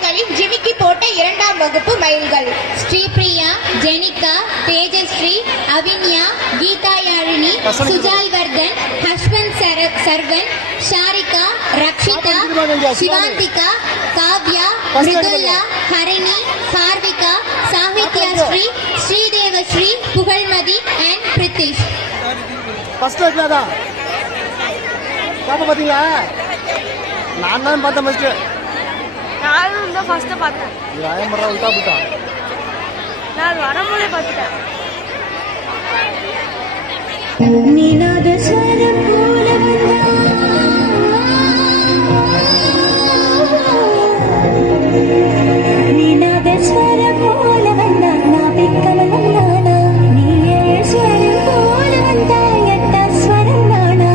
பெண்களின் ஜிமிக்கி போட்ட 2ஆம் வகுப்பு மயில்கள் Sripriya, Jenika, Tejashree, Avinya, Geetha Yazhini, Sujal Vardhan, husband Sarvan, Sharika, Rakshitha, Sivanthika, Kavya, Mrudulla, Harini, Harvika, Sahithya Sri, Sridevasri, Pugazhmathi and Prithish. First வைக்கலாதா பாப்பா பாத்தீங்களா? நான் தான் பார்த்தேன் ஃபர்ஸ்ட். நானும் தான் ஃபர்ஸ்ட் பார்த்தேன். ஆயம் பண்றா உல்டா புல்டா. நான் வரம்போதே பார்த்துட்டேன். நினாத ஸ்வரம் போல நினாத ஸ்வரம் போல வந்தா நான் பிக்கவனம் நானா, நீயே ஸ்வரம் போல வந்தா எட்டா ஸ்வரம் நானா,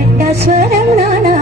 எட்டா ஸ்வரம் நானா.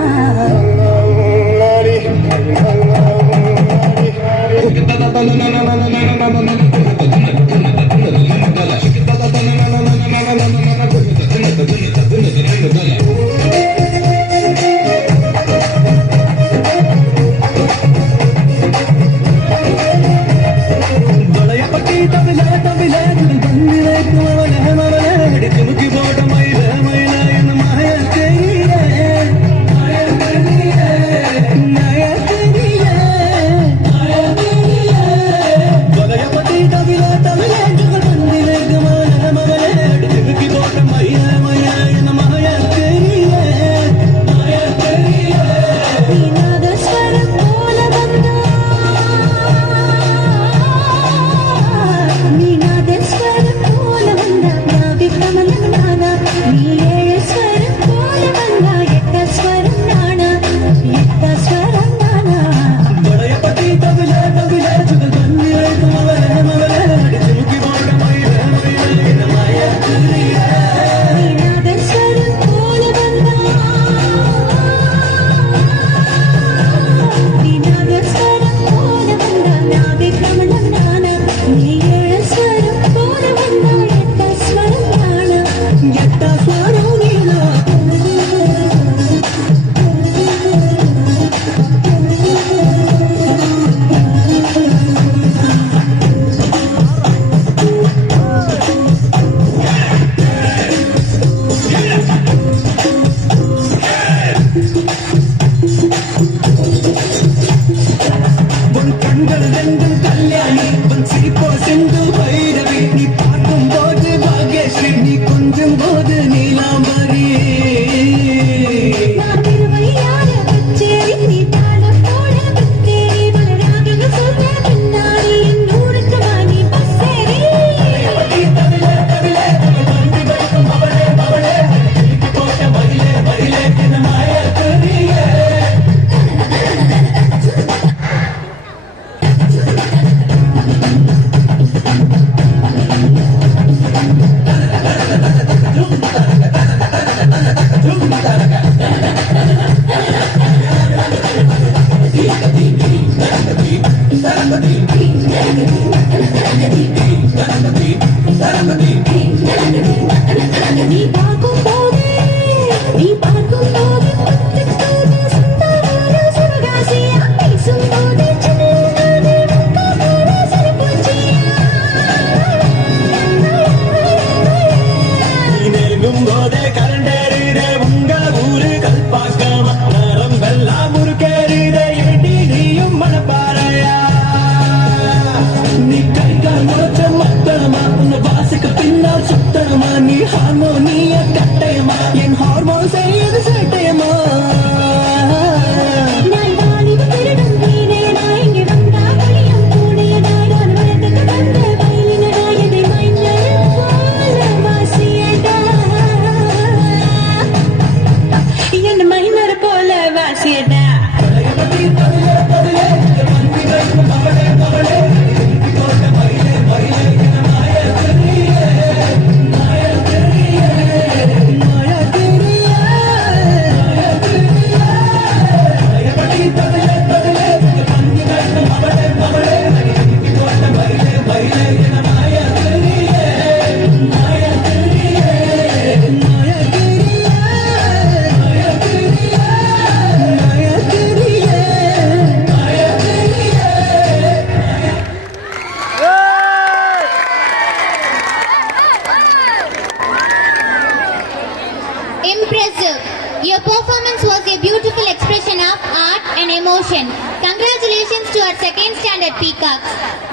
impressive. Your performance was a beautiful expression of art and emotion. Congratulations to our second standard peacocks.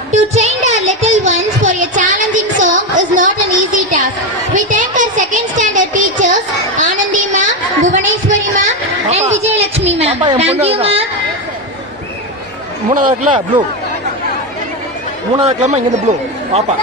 To train our little ones for a challenging song is not an easy task. We thank our second standard teachers, Anandi ma'am, Bhuvaneshwari ma'am, and Papa. Vijayalakshmi ma'am. Papa, N Thank பொண்ணு you தான். ma'am. மூணாவது இருக்குல்ல blue. மூணாவது கிழமை இங்கேருந்து blue பாப்பா